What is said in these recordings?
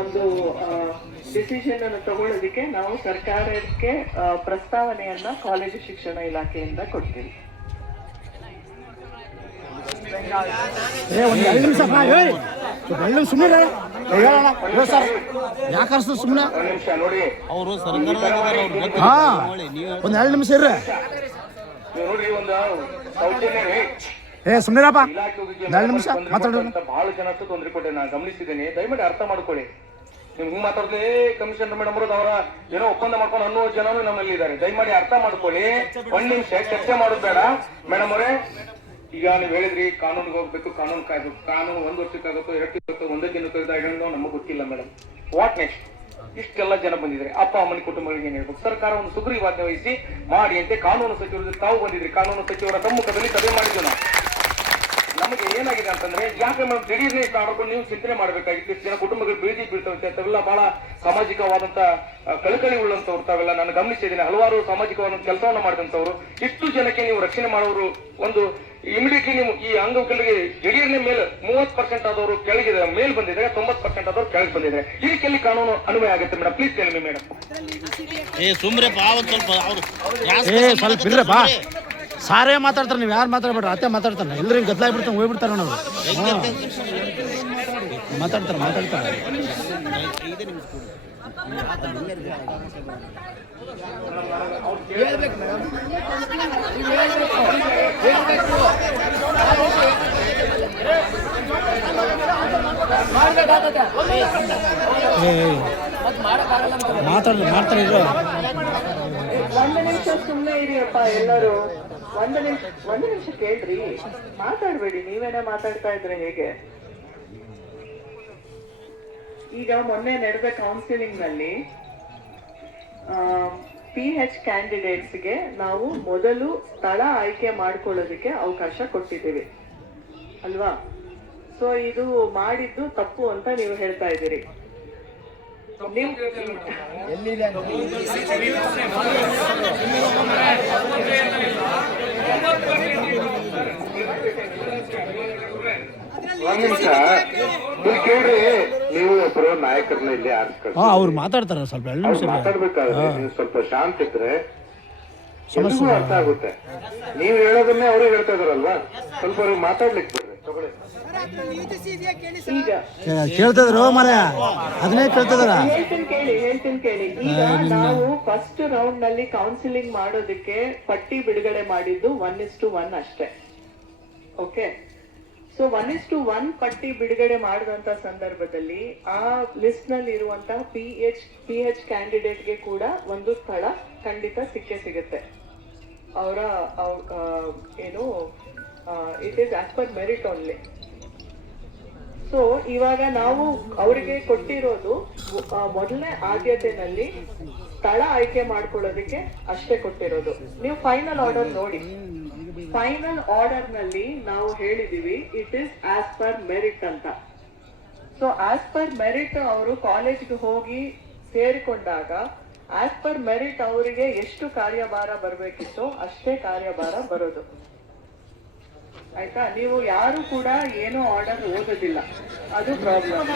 ಒಂದು ಡಿಸಿಷನ್ ಅನ್ನು ತಗೊಳ್ಳೋದಕ್ಕೆ ನಾವು ಸರ್ಕಾರಕ್ಕೆ ಪ್ರಸ್ತಾವನೆಯನ್ನ ಕಾಲೇಜು ಶಿಕ್ಷಣ ಇಲಾಖೆಯಿಂದ ಕೊಡ್ತೀವಿ. ಯಾಕರ್ಸ ಸುಮ್ಮನೆ ಅವರು ಸರ್ಕಾರದಾಗ ಒಂದ್ 2 ನಿಮಿಷ ಇರ್ರಿ. ನೋಡ್ರಿ ಒಂದು ಸೌಜನ್ಯ ಸುಮ್ಮನಿರಪ್ಪ 2 ನಿಮಿಷ ಮಾತಾಡೋಣ. ಬಹಳ ಜನ ತೊಂದರೆ ಕೊಟ್ಟೆ ನಾನು ಗಮನಿಸಿದ್ದೀನಿ. ದಯಮಾಡಿ ಅರ್ಥ ಮಾಡ್ಕೊಳ್ಳಿ. ನಿಮ್ಗೆ ಹಿಂಗ್ ಮಾತಾಡ್ಲಿ ಕಮಿಷನರ್ ಮೇಡಮ್ ಅವರು ಅವರ ಏನೋ ಒಪ್ಪಂದ ಮಾಡ್ಕೊಂಡು ಅನ್ನೋ ಜನನು ನಮ್ಮಲ್ಲಿ ಇದ್ದಾರೆ. ದಯಮಾಡಿ ಅರ್ಥ ಮಾಡ್ಕೊಳ್ಳಿ. 1 ನಿಮಿಷ ಚರ್ಚೆ ಮಾಡೋದು ಬೇಡ ಮೇಡಮ್ ಅವರೇ. ಈಗ ನೀವು ಹೇಳಿದ್ರಿ ಕಾನೂನಿಗೆ ಹೋಗ್ಬೇಕು, ಕಾನೂನು ಕಾಯ್ಬೇಕು. ಕಾನೂನು 1 ವರ್ಷಕ್ಕಾಗುತ್ತೋ 2 ವರ್ಷಕ್ಕೋ 1 ದಿನಕ್ಕೋ ನಮಗೆ ಗೊತ್ತಿಲ್ಲ ಮೇಡಮ್. What next? ಇಷ್ಟೆಲ್ಲ ಜನ ಬಂದಿದ್ರೆ ಅಪ್ಪ ಅಮ್ಮನ ಕುಟುಂಬಗಳಿಗೆ ಏನ್ ಹೇಳ್ಬೇಕು? ಸರ್ಕಾರ ಒಂದು ಸುಗ್ರೀವಾಜ್ಞೆ ವಹಿಸಿ ಮಾಡಿ ಅಂತೆ ಕಾನೂನು ಸಚಿವರು ತಾವು ಬಂದಿದ್ರಿ. ಕಾನೂನು ಸಚಿವರ ಸಮ್ಮುಖದಲ್ಲಿ ಸಭೆ ಮಾಡಿದ್ವಿ ನಾವು. ನಮಗೆ ಏನಾಗಿದೆ ಅಂತಂದ್ರೆ ಯಾಕೆ ಮೇಡಮ್ ದಿಢೀರ್ನೇ ಇಷ್ಟ ಆಡ್ಕೊಂಡು ನೀವು ಚಿಂತನೆ ಮಾಡ್ಬೇಕಾಗಿತ್ತು. ಇಷ್ಟು ಜನ ಕುಟುಂಬಗಳು ಬೀದಿ ಬೀಳ್ತವೆ ಅಂತೆಲ್ಲ ಬಹಳ ಸಾಮಾಜಿಕವಾದಂತ ಕಳಕಳಿ ಉಳ್ಳಂತವ್ರು ತಾವೆಲ್ಲ ನಾನು ಗಮನಿಸಿದ್ದೀನಿ. ಹಲವಾರು ಸಾಮಾಜಿಕವಾದಂತ ಕೆಲಸವನ್ನ ಮಾಡಿದಂತವ್ರು. ಇಷ್ಟು ಜನಕ್ಕೆ ನೀವು ರಕ್ಷಣೆ ಮಾಡೋರು ಒಂದು ಇಮಿಡಿಯೇಟ್ಲಿ ನೀವು ಈ ಅಂಗವಿಕಲರಿಗೆ ದಿಢೀರ್ನೆ ಮೇಲೆ 30% ಆದವರು ಕೆಳಗಿದೆ ಮೇಲ್ ಬಂದಿದ್ರೆ 90% ಆದವರು ಕೆಳಗೆ ಬಂದಿದ್ರೆ ಇದಕ್ಕೆಲ್ಲಿ ಕಾನೂನು ಅನ್ವಯ ಆಗುತ್ತೆ ಮೇಡಮ್? ಪ್ಲೀಸ್ ಹೇಳಿ ಮೇಡಮ್. ಸ್ವಲ್ಪ ಇರ್ರಪ್ಪ. ಸಾರೇ ಮಾತಾಡ್ತಾರೆ, ನೀವು ಯಾರು ಮಾತಾಡ್ಬೇಡ್ರಿ. ಅತ್ತೆ ಮಾತಾಡ್ತಾನೆ ಎಲ್ಲರಿಗೂ ಗದ್ದಲಾಗ್ಬಿಡ್ತಾನೆ, ಹೋಗ್ಬಿಡ್ತಾರೆ ನಾವು ಮಾತಾಡ್ತಾರೆ. ಮಾಡ್ತಾರೆ. 1 ನಿಮಿಷ ಸುಮ್ಮನೆ ಇರಿಯಪ್ಪ ಎಲ್ಲರೂ. 1 ನಿಮಿಷ ಕೇಳ್ರಿ, ಮಾತಾಡ್ಬೇಡಿ. ನೀವೇನೇ ಮಾತಾಡ್ತಾ ಇದ್ರೆ ಹೇಗೆ? ಈಗ ಮೊನ್ನೆ ನಡೆದ ಕೌನ್ಸಿಲಿಂಗ್ ನಲ್ಲಿ PH ಕ್ಯಾಂಡಿಡೇಟ್ಸ್ಗೆ ನಾವು ಮೊದಲು ಸ್ಥಳ ಆಯ್ಕೆ ಮಾಡ್ಕೊಳ್ಳೋದಕ್ಕೆ ಅವಕಾಶ ಕೊಟ್ಟಿದ್ದೀವಿ ಅಲ್ವಾ? ಸೊ ಇದು ಮಾಡಿದ್ದು ತಪ್ಪು ಅಂತ ನೀವು ಹೇಳ್ತಾ ಇದ್ದೀರಿ. ಕೇಳ್ರಿ, ನೀವು ಒಬ್ಬರು ನಾಯಕರನ್ನ ಇಲ್ಲಿ ಆರಿಸ್ಕೊಳ್ಳಿ. ಅವ್ರು ಮಾತಾಡ್ತಾರೆ. ಸ್ವಲ್ಪ 2 ನಿಮಿಷ ಮಾತಾಡ್ಬೇಕಾದ್ರೆ ನೀವು ಸ್ವಲ್ಪ ಶಾಂತ ಇದ್ರೆ ಸಮಸ್ಯೆ ಅರ್ಥ ಆಗುತ್ತೆ. ನೀವು ಹೇಳೋದನ್ನೇ ಅವರು ಹೇಳ್ತಾ ಇದಾರಲ್ವಾ, ಸ್ವಲ್ಪ ಅವ್ರಿಗೆ ಮಾತಾಡ್ಲಿಕ್ಕೆ ಬಿಡ್ರಿ. ತಗೊಳ್ಳಿ. ಈಗ ಕೇಳ್ತಿದ್ರು ಮರ ಅದನ್ನೇ ಕೇಳ್ತಿದಾರ. ಹೇಳ್ತೀನಿ ಕೇಳಿ. ಈಗ ನಾವು ಫಸ್ಟ್ ರೌಂಡ್ ನಲ್ಲಿ ಕೌನ್ಸಿಲಿಂಗ್ ಮಾಡೋದಕ್ಕೆ ಪಟ್ಟಿ ಬಿಡುಗಡೆ ಮಾಡಿದ್ದು 1:1 ಅಷ್ಟೇ. ಓಕೆ, ಸೊ 1:1 ಪಟ್ಟಿ ಬಿಡುಗಡೆ ಮಾಡಿದಂತ ಸಂದರ್ಭದಲ್ಲಿ ಆ ಲಿಸ್ಟ್ ನಲ್ಲಿ ಇರುವಂತಹ PH ಕ್ಯಾಂಡಿಡೇಟ್ಗೆ ಕೂಡ ಒಂದು ಸ್ಥಳ ಖಂಡಿತ ಸಿಗುತ್ತೆ. ಅವರ ಏನು it is as per merit only. So ಇವಾಗ ನಾವು ಅವರಿಗೆ ಕೊಟ್ಟಿರೋದು ಮೊದಲನೇ ಆದ್ಯತೆನಲ್ಲಿ ಸ್ಥಳ ಆಯ್ಕೆ ಮಾಡ್ಕೊಳ್ಳೋದಕ್ಕೆ ಅಷ್ಟೇ ಕೊಟ್ಟಿರೋದು. ನೀವು ಫೈನಲ್ ಆರ್ಡರ್ ನೋಡಿ. ಫೈನಲ್ ಆರ್ಡರ್ ನಲ್ಲಿ ನಾವು ಹೇಳಿದೀವಿ it is as per merit ಅಂತ. ಸೊ ಆಸ್ ಪರ್ ಮೆರಿಟ್ ಅವರು ಕಾಲೇಜ್ಗೆ ಹೋಗಿ ಸೇರಿಕೊಂಡಾಗ ಆಸ್ ಪರ್ ಮೆರಿಟ್ ಅವರಿಗೆ ಎಷ್ಟು ಕಾರ್ಯಭಾರ ಬರಬೇಕಿತ್ತೋ ಅಷ್ಟೇ ಕಾರ್ಯಭಾರ ಬರೋದು. ಆಯ್ತಾ? ನೀವು ಯಾರು ಕೂಡ ಏನೋ ಆರ್ಡರ್ ಓದೋದಿಲ್ಲ, ಅದು ಪ್ರಾಬ್ಲಮ್.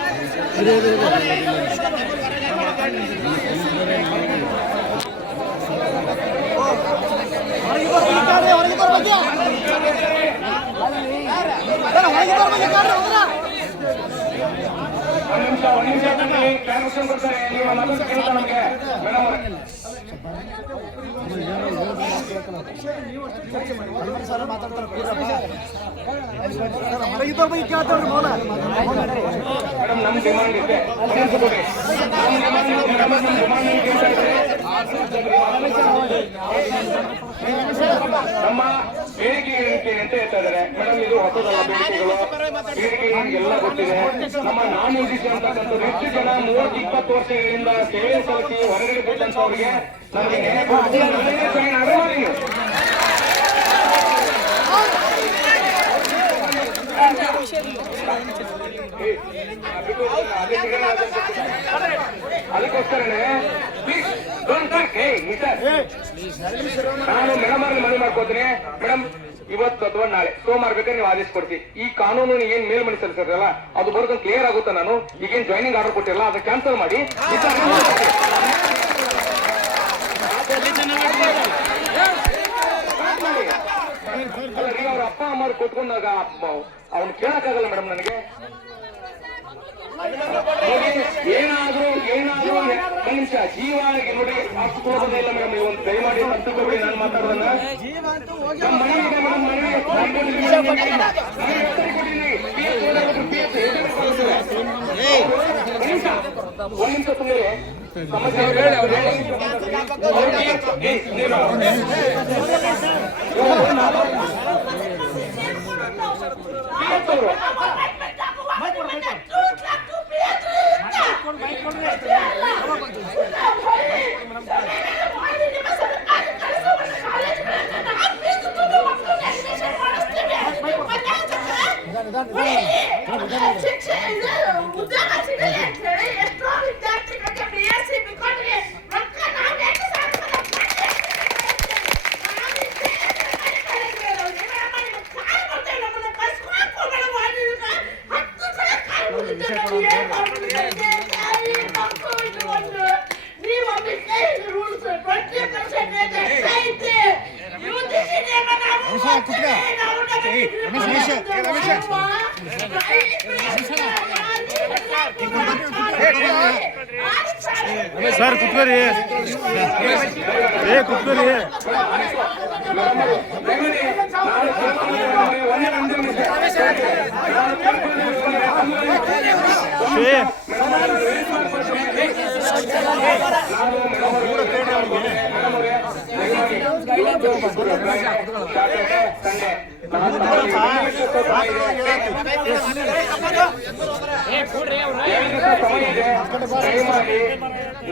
ನಮ್ಮ ಬೇಡಿಕೆ ಅಂತ ಹೇಳ್ತಾ ಇದಾರೆ ಮೇಡಮ್. ಇದು ಹೊಸದಲ್ಲ ಬೇಡಿಕೆಗಳು, ಬೇಡಿಕೆ ನಿಮ್ಗೆಲ್ಲ ಗೊತ್ತಿದೆ. ನಮ್ಮ ನಾನ್ ಮ್ಯೂಸಿಕ್ ಅಂತಕ್ಕಂಥದ್ದು ಎಷ್ಟು ಜನ 30-20 ವರ್ಷಗಳಿಂದ ಸೇವೆ ಸಲ್ಲಿಸಿ ಹೊರಗಡೆ ಬಿಟ್ಟಂತವ್ರಿಗೆ ನಮಗೆ ಅದಕ್ಕೋಸ್ಕರನೇ ನಾನು ಮೇಡಮ್ ಅವ್ರಿಗೆ ಮನವಿ ಮಾಡ್ಕೋತೀನಿ. ಮೇಡಮ್ ಇವತ್ತು ಅಥವಾ ನಾಳೆ ಸೋಮವಾರ ಬೇಕಾದ್ರೆ ನೀವು ಆದೇಶ ಕೊಡ್ತೀವಿ. ಈ ಕಾನೂನು ಏನ್ ಮೇಲ್ಮನೆ ಸಲ್ಲಿಸಿರಲ್ಲ ಅದು ಬರೋದನ್ನ ಕ್ಲಿಯರ್ ಆಗುತ್ತೆ. ನಾನು ಈಗೇನ್ ಜಾಯ್ನಿಂಗ್ ಆರ್ಡರ್ ಕೊಟ್ಟಿರಲ್ಲ ಅದನ್ನ ಕ್ಯಾನ್ಸಲ್ ಮಾಡಿ ಅವ್ರ ಅಪ್ಪ ಅಮ್ಮ ಕೊಟ್ಕೊಂಡಾಗ ಅವ್ನು ಕೇಳಕ್ಕಾಗಲ್ಲ ಮೇಡಮ್ ನನಗೆ. ಏನಾದ್ರೂ ಒಂದು ನಿಮಿಷ ಜೀವ ನೋಡಿ ಅಷ್ಟು ಕೊಡೋದೇ ಇಲ್ಲ ಮೇಡಮ್. ನೀವು ಒಂದು ದಯಮಾಡಿ ಹತ್ತುಕೊಡಿ ನಾನು ಮಾತಾಡೋದನ್ನ. ನಮ್ಮ ಮನೆ ಇದೆ ಮೇಡಮ್, ಮನೆ ಒಂದ್ ನಿಮಿಷ ಸುಮ್ಮನೆ ಸರ್ ಕುತ್ಕೋರಿ, ಕುತ್ಕೋರಿ.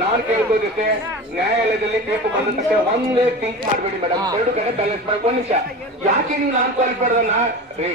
ನಾನು ಕೇಳ್ಬೋದಿತ್ತೆ, ನ್ಯಾಯಾಲಯದಲ್ಲಿ ತೀರ್ಪು ಬಂದ ತಕ್ಷಣ ಒಂದೇ ಥಿಂಕ್ ಮಾಡ್ಬೇಡಿ ಮೇಡಮ್, ಎರಡು ಕಡೆ ಬ್ಯಾಲೆನ್ಸ್ ಮಾಡಿ. ಒಂದ್ ನಿಮಿಷ, ಯಾಕೆ ನೀವು ನಾನ್ ಕ್ವಾಲಿಫೈಡ್ ರೀ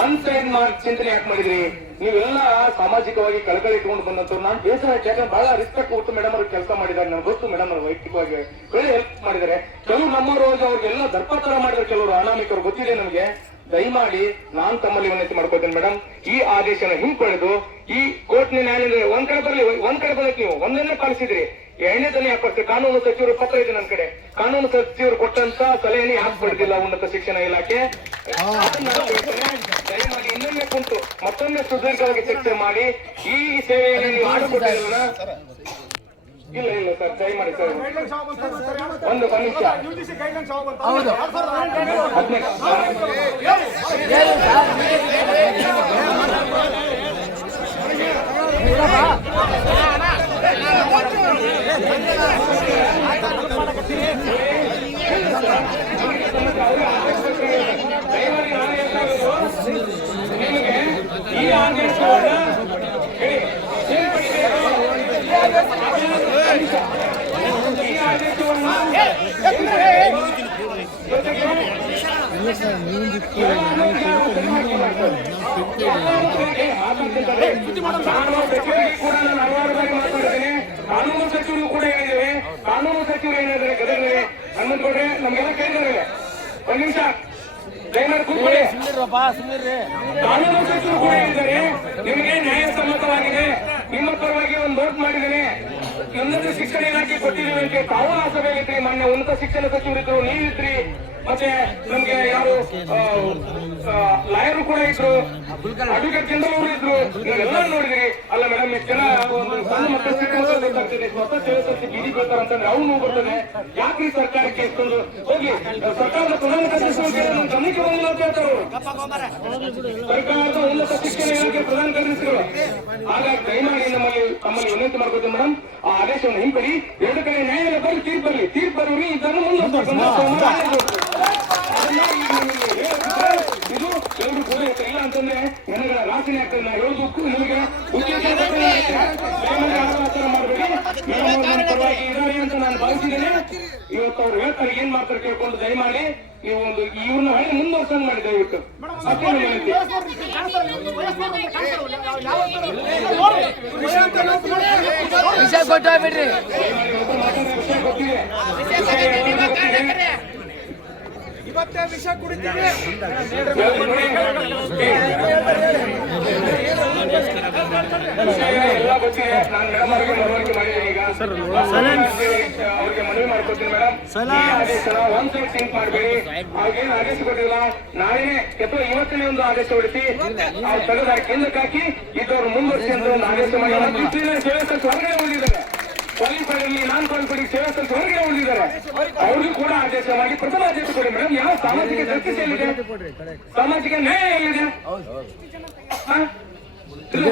ಒನ್ ಸೈಡ್ ಚಿಂತನೆ ಯಾಕೆ ಮಾಡಿದ್ರಿ? ನೀವೆಲ್ಲ ಸಾಮಾಜಿಕವಾಗಿ ಕಳಕಳಿ ಇಟ್ಕೊಂಡು ಬಂದಂತವ್ರು ನಾನು ಬೇಸರ ಆಯ್ತು. ಯಾಕಂದ್ರೆ ಬಹಳ ರಿಸ್ಪೆಕ್ಟ್ ಕೊಟ್ಟು ಮೇಡಮ್ ಅವ್ರಿಗೆ ಕೆಲಸ ಮಾಡಿದ್ದಾರೆ, ನನಗೆ ಗೊತ್ತು ಮೇಡಮ್ ಅವ್ರು ವೈಯಕ್ತಿಕವಾಗಿ ಒಳ್ಳೆ ಹೆಲ್ಪ್ ಮಾಡಿದ್ದಾರೆ. ಕೆಲವರು ನಮ್ಮವರು ಅವ್ರಿಗೆಲ್ಲ ದರ್ಪತರ ಮಾಡಿದ್ರೆ, ಕೆಲವರು ಅನಾಮಿಕರು ಗೊತ್ತಿದೆ ನನಗೆ. ದಯಮಾಡಿ ನಾನ್ ತಮ್ಮಲ್ಲಿ ವಿನಂತಿ ಮಾಡ್ಕೋತೇನೆ ಮೇಡಮ್, ಈ ಆದೇಶನ ಹಿಂಪಡೆದು ಈ ಕೋರ್ಟ್ ನ್ಯಾಯಾಲಯ ಒಂದ್ ಕಡೆ ಬರಲಿ, ಒಂದ್ ಕಡೆ ಬರಕ್ ನೀವು ಒಂದನ್ನೇ ಪಾಲಿಸಿದ್ರಿ, ಎರಡನೇದನ್ನೇ ಯಾಕೆ ಬರ್ತೀವಿ? ಕಾನೂನು ಸಚಿವರು ಪತ್ರ ಇದೆ ನನ್ನ ಕಡೆ, ಕಾನೂನು ಸಚಿವರು ಕೊಟ್ಟಂತ ಸಲಹೆನೇ ಯಾಕೆ ಪಡೆದಿಲ್ಲ ಉನ್ನತ ಶಿಕ್ಷಣ ಇಲಾಖೆ? ದಯಮಾಡಿ ಇನ್ನೊಮ್ಮೆ ಕುಂತು ಮತ್ತೊಮ್ಮೆ ಸುದೀರ್ಘವಾಗಿ ಚರ್ಚೆ ಮಾಡಿ ಈ ಸೇವೆಯನ್ನು ನೀವು ಮಾಡಿಕೊಟ್ಟಿರಲ್ಲ. ಇಲ್ಲ ಇಲ್ಲ ಸರ್, ದಯಮಾಡಿ ಸರ್ ಒಂದು ನಿಮಿಷ. ಈ ಆದೇಶವನ್ನು ಕಾನೂನು ಸಚಿವರು ಕೂಡ ಏನಿದ್ದೇವೆ, ಕಾನೂನು ಸಚಿವರು ಏನಿದ್ದಾರೆ ಗದಗದಲ್ಲಿ ಹನುಮಂತಗೌಡ್ರೆ ನಮ್ಗೆಲ್ಲ ಕೇಳಿದ್ದಾರೆ. ಒಂದ್ ನಿಮಿಷ ದಯಮಾಡಿ ಕೂತ್ಕೊಳ್ಳಿ. ಕಾನೂನು ಸಚಿವರು ಕೂಡ ಏನಿದ್ದಾರೆ, ನಿಮಗೆ ನ್ಯಾಯಸಮ್ಮತವಾಗಿದೆ, ನಿಮ್ಮ ಪರವಾಗಿ ಒಂದು ನೋಟ್ ಮಾಡಿದ್ದೇನೆ, ಉನ್ನತ ಶಿಕ್ಷಣ ಇಲಾಖೆ ಕೊಟ್ಟಿದ್ದೀವಿ ಅಂತ ತಾವು ಆ ಸಭೆಯಲ್ಲಿದ್ರಿ, ಮಾನ್ಯ ಉನ್ನತ ಶಿಕ್ಷಣ ಸಚಿವರಿದ್ರು, ನೀವಿದ್ರಿ, ಮತ್ತೆ ನಮ್ಗೆ ಯಾರು ಲಾಯರು ಕೂಡ ಇದ್ರು, ಅಡ್ವೊಕೇಟ್ ಜನರಲ್ ಅವರು ಇದ್ರು, ನೀವೆಲ್ಲ ನೋಡಿದ್ರಿ. ಅಲ್ಲ ಮೇಡಮ್, ಇಷ್ಟು ಜನ ಒಂದು ಸಣ್ಣ ಮಕ್ಕಳ ಗೊತ್ತಾಗ್ತದೆ, ಸ್ವತಃ ಸೇವೆ ಬೀದಿ ಬೀಳ್ತಾರಂತಂದ್ರೆ ಅವ್ನು ಬರ್ತದೆ. ಯಾಕ್ರಿ ಸರ್ಕಾರಕ್ಕೆ ಇಷ್ಟೊಂದು ಹೋಗಿ ಸರ್ಕಾರದ ಪ್ರಧಾನ ಕಾರ್ಯದರ್ಶಿ ಗಮನಕ್ಕೆ ಬಂದಿಲ್ಲ ಅಂತ ಹೇಳ್ತಾರೆ ಅವರು, ಸರ್ಕಾರದ ಉನ್ನತ ಶಿಕ್ಷಣ ಇಲಾಖೆ ಪ್ರಧಾನ ಕಾರ್ಯದರ್ಶಿಗಳು. ಹಾಗಾಗಿ ದಯಮಾಡಿ ತಮ್ಮಲ್ಲಿ ವಿನಂತಿ ಮಾಡ್ಕೊತೀವಿ ಮೇಡಮ್, ಆ ಆದೇಶವನ್ನು ಹಿಂಪಡಿ, ಎರಡು ಕಡೆ ನ್ಯಾಯಾಲಯ ಬರಲಿ, ತೀರ್ಪು ಬರೋರಿ ಇದನ್ನು ಮುಂದುವರಿಸಬೇಕು. ಇದು ಎಲ್ಲರೂ ಕೂಡ ಇಲ್ಲ ಅಂತಂದ್ರೆ ನನಗಳ ರಾಶಿನೇ ಆಗ್ತದೆ. ನಾ ಹೇಳೋದಕ್ಕೂ ನಿಮಗೆ ಆಚಾರ ಮಾಡಬೇಡಿ, ಪರವಾಗಿ ಇದ್ದಾರೆ ಅಂತ ನಾನು ಭಾವಿಸಿದ್ದೇನೆ. ಇವತ್ತು ಅವ್ರು ಹೇಳ್ತಾರೆ, ಏನ್ ಮಾಡ್ತಾರೆ ಕೇಳ್ಕೊಂಡು ದಯಮಾಡಿ ನೀವು ಒಂದು ಇವ್ರನ್ನ ಹಳ್ಳಿ ಮುಂದುವರ್ಸಂಗ್ ಮಾಡಿ ದಯವಿಟ್ಟು. ಅಷ್ಟೇ ವಿನಂತಿ. ವಿಷಯ ಗೊತ್ತಿದೆ, ಇವತ್ತೇ ವಿಷ ಕುಡಿತೀವಿ. ಎಲ್ಲ ಗೊತ್ತಿದೆ. ನಾನು ಮೇಡಮ್ ಅವರಿಗೆ ಮನವರಿಕೆ ಮಾಡಿದ್ದೀನಿ ಈಗ. ಅವ್ರಿಗೆ ಮನವಿ ಮಾಡ್ಕೊತೀನಿ ಮೇಡಮ್. ಒಂದ್ ಸೈಡ್ ಥಿಂಕ್ ಮಾಡಬೇಡಿ. ಅವ್ರಿಗೇನು ಆದೇಶ ಕೊಟ್ಟಿಲ್ಲ. ನಾಳೆನೇ ಅಥವಾ ಇವತ್ತನೇ ಒಂದು ಆದೇಶ ಹೊಡಿಸಿ ಅವ್ರು ತೆಗೆದು ಕೇಂದ್ರಕ್ಕೆ ಹಾಕಿ ಇದ್ದವ್ರು ಮುಂದುವರಿಸಿ ಅಂತ ಒಂದು ಆದೇಶ ಮಾಡಿ ಸೇವೆ ಸಲ್ಲಿಸಿ ಹೊರಗಡೆ ಉಳಿದಿದ್ದಾರೆ. ಕ್ವಾಲಿಫೈಡ್ ನಾನ್ ಕ್ವಾಲಿಫೈಡ್ ಸೇವೆ ಸಲ್ಲಿಸಿ ಹೊರಗಡೆ ಉಳಿದಿದ್ದಾರೆ. ಅವ್ರಿಗೂ ಕೂಡ ಆದೇಶ ಮಾಡಿ ಪ್ರಥಮ ಆದೇಶ ಕೊಡಿ ಮೇಡಮ್. ಯಾವ ಸಾಮಾಜಿಕ ಜಸ್ಟಿಸ್ ಎಲ್ಲಿದೆ? ಸಾಮಾಜಿಕ ನ್ಯಾಯ ಎಲ್ಲಿದೆ?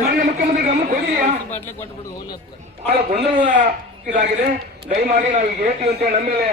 ಮಾನ್ಯ ಮುಖ್ಯಮಂತ್ರಿ ಗಮನಕ್ಕೆ ಹೋಗಿದೆಯಾ? ಬಹಳ ಗೊಂದಲ ಇದಾಗಿದೆ. ದಯಮಾಡಿ ನಾವು ಈಗ ಹೇಳ್ತೀವಿ ಅಂತ ನಮ್ಮ ಮೇಲೆ